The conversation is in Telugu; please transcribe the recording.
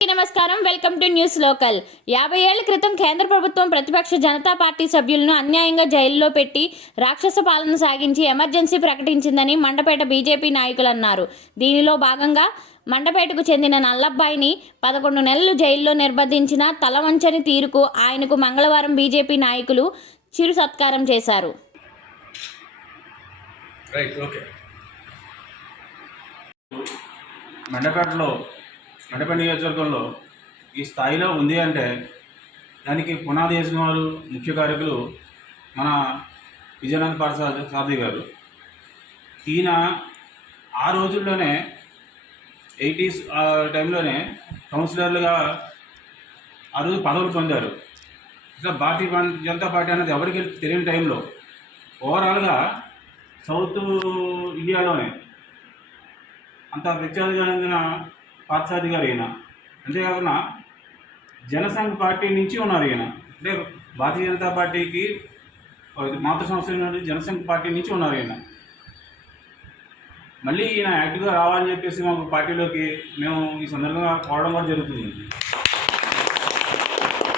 నమస్కారం. Welcome to news local. యాభై ఏళ్ళ క్రితం కేంద్ర ప్రభుత్వం ప్రతిపక్ష జనతా పార్టీ సభ్యులను అన్యాయంగా జైల్లో పెట్టి రాక్షస పాలన సాగించి ఎమర్జెన్సీ ప్రకటించిందని మండపేట బీజేపీ నాయకులు అన్నారు. దీనిలో భాగంగా మండపేటకు చెందిన నల్లబ్బాయిని పదకొండు నెలలు జైల్లో నిర్బంధించిన తలవంచని తీరుకు ఆయనకు మంగళవారం బీజేపీ నాయకులు చిరు సత్కారం చేశారు. మండపేటలో మండపేట నియోజకవర్గంలో ఈ స్థాయిలో ఉంది అంటే దానికి పునాది వేసిన వారు ముఖ్య కారకులు మన విజయనాథ్ పాఠశాల సారథి గారు. ఈయన ఆ రోజుల్లోనే ఎయిటీస్ ఆ టైంలోనే కౌన్సిలర్లుగా ఆ రోజు పదవులు పొందారు. ఇట్లా భారతీయ జనతా పార్టీ అనేది ఎవరికి తెలియని టైంలో ఓవరాల్గా సౌత్ ఇండియాలోనే అంత ప్రత్యేకమైన పార్థసారథి గారు ఈయన. అంతేకాకుండా జనసంఘ్ పార్టీ నుంచి ఉన్నారు ఈయన. అంటే భారతీయ జనతా పార్టీకి మాతృ సంస్థ నుండి జనసంఘ్ పార్టీ నుంచి ఉన్నారు ఈయన. మళ్ళీ ఈయన యాక్టివ్గా రావాలని చెప్పేసి మాకు పార్టీలోకి మేము ఈ సందర్భంగా పోవడం కూడా జరుగుతుంది.